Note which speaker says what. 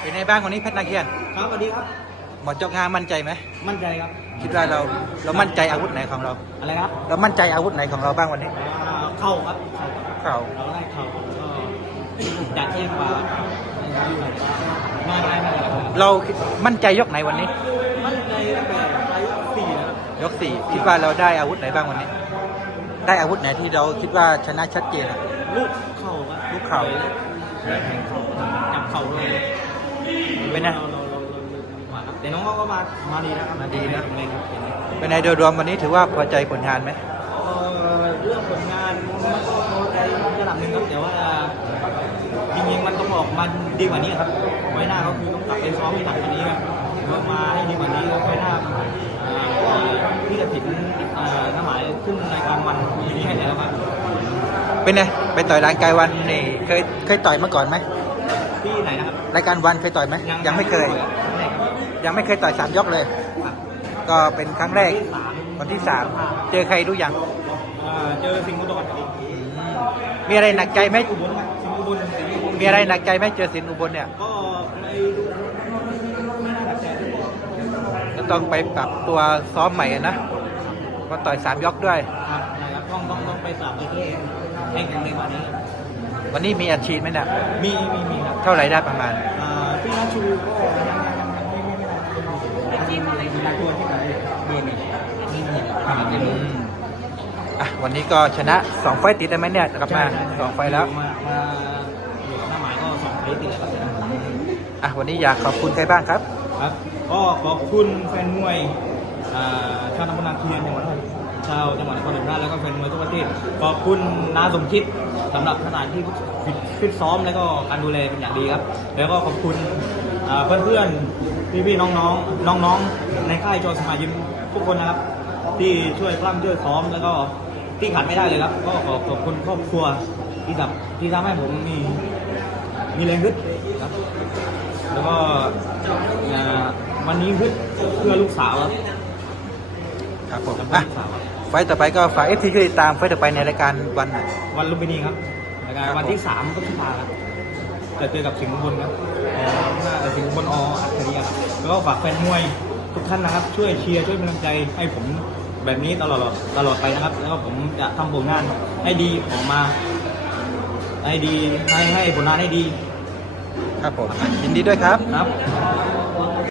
Speaker 1: เป็นไงบ้างวันนี้เพชรนาเคียน
Speaker 2: ครับสวัสดีครับ
Speaker 1: หมดจกงานมั่นใจไหม
Speaker 2: มั่นใจครับ
Speaker 1: คิดว่าเราเรามั่นใจอาวุธไหนของเรา
Speaker 2: อะไรครับ
Speaker 1: เรามั่นใจอาวุธไหนของเราบ้างวันนี้
Speaker 2: อ่าเข่าครับเข่า
Speaker 1: เข่า
Speaker 2: เราได้เข่าก็จัดแจ้งกว่ามาได้มาแล้วครับ
Speaker 1: เรามั่นใจยกไหนวันนี้
Speaker 2: มั่นใจตั้งแต่ปลายยกสี่นะครับ
Speaker 1: ยกสี่คิดว่าเราได้อาวุธไหนบ้างวันนี้ ได้อาวุธไหนที่เราคิดว่าชนะชัดเจนอะ
Speaker 2: ลูกเข่าครับ
Speaker 1: ลูกเข่า
Speaker 2: และแทงเข่าจับเข่าด้วย
Speaker 1: เป็นไง
Speaker 2: เราเราเราเราดีกว่าครับแต่น้องเขาก็มามาดีนะครับ
Speaker 1: มาดีนะ
Speaker 2: แข็งแรงครับแข็งแรง
Speaker 1: เป็นไงโดยรวมวันนี้ถือว่าพอใจผลงานไหม
Speaker 2: เอ่อเรื่องผลงานมันก็พอใจระดับหนึ่งครับแต่ว่าจริงๆมันต้องออกมาดีกว่านี้ครับไว้หน้าก็คือต้องกลับไปซ้อมให้หนักกว่านี้ครับเพื่อมาให้ดีกว่านี้ครับไว้หน้าเอ่อที่จะผิดเอ่อน้ำหมายขึ้นรายการวันปีนี้ให้แล้วครับ
Speaker 1: เป็นไงไปต่อยรายการวันนี่เคยเคยต่อยมาก่อนไหม
Speaker 2: ที่ไหนนะครับ
Speaker 1: รายการวันเคยต่อยไหมยังไม่เคย
Speaker 2: ยังไม่ครับ
Speaker 1: ยังไม่เคยต่อยสามยกเลยก็เป็นครั้งแรกวันที่สามเจอใครรู้ยัง
Speaker 2: เอ่อเจอสิงห์บุรีครับ
Speaker 1: มีอะไรหนักใจไหม
Speaker 2: อุบลครับสิงห์บุรีสิงห์บุรี
Speaker 1: มีอะไรหนักใจไหมเจอสินอุบลเนี่ย
Speaker 2: ก็ไม่ไม่น่าหนักใจครับ
Speaker 1: ก็ต้องไปปรับตัวซ้อมใหม่อะนะก็ต่อยสามยกด้วย
Speaker 2: ครับนะครับต้องต้องต้องไปปรับตัวเองให้แข็งแรงกว่านี้ครับ
Speaker 1: วันนี้มีอาชีพไหมเนี่ย
Speaker 2: มีมีมีครับ
Speaker 1: เท่าไหร่ได้ประมาณ
Speaker 2: อ่าพี่นัทชูก็ยังยังยังไม่ไม่ไม่ได้ไอจีมอะไรมีนักตัวที่ไหนเบอร์หนึ่ง
Speaker 1: อืมอะวันนี้ก็ชนะสองไฟต์ติดได้ไหมเนี่ยกลับมาสองไฟต์แล้ว
Speaker 2: มามาอยู่กับหน้าหมายก็สองไฟต์ติดแล้วครับ
Speaker 1: อะวันนี้อยากขอบคุณใครบ้างครับ
Speaker 2: ครับก็ขอบคุณแฟนมวยอ่าชาวตำบลนาเคียนจังหวัดชาวจังหวัดนครศรีธรรมราชแล้วก็แฟนมวยทั่วประเทศขอบคุณนาสมคิด สำหรับสถานที่ฟิตฟิตซ้อมแล้วก็การดูแลเป็นอย่างดีครับ แล้วก็ขอบคุณอ่าเพื่อนๆพี่ๆน้องๆน้องๆ ในค่ายโจสมายิมทุกคนนะครับ ที่ช่วยปล้ำช่วยซ้อมแล้วก็ที่ขาดไม่ได้เลยครับ ก็ขอขอบคุณครอบครัวที่ทำที่ทำให้ผมมีมีแรงฮึดครับแล้วก็อ่าวันนี้ฮึดเพื่อลูกสาวครับ
Speaker 1: ครับผม
Speaker 2: เพื่อ
Speaker 1: อะ
Speaker 2: ลูกสาวครับ
Speaker 1: ไฟต์ต่อไปก็ฝากเอฟทีติดตามไฟต์ต่อไปในรายการวันหน่อย
Speaker 2: วันลุมพินีครับรายการ
Speaker 1: ครับ
Speaker 2: วันที่สามพฤษภาครับจะเจอกับสิงห์บุญครับเอ่อหน้าสิงห์บุญออัจฉริยะครับแล้วก็ฝากแฟนมวยทุกท่านนะครับ ช่วยเชียร์ช่วยเป็นกำลังใจให้ผมแบบนี้ตลอดตลอดไปนะครับ แล้วก็ผมจะทำผลงานให้ดีออกมาให้ดีให้ให้ผลงานให้ดี
Speaker 1: ครับผมอะยินดีด้วยครับ
Speaker 2: ครับ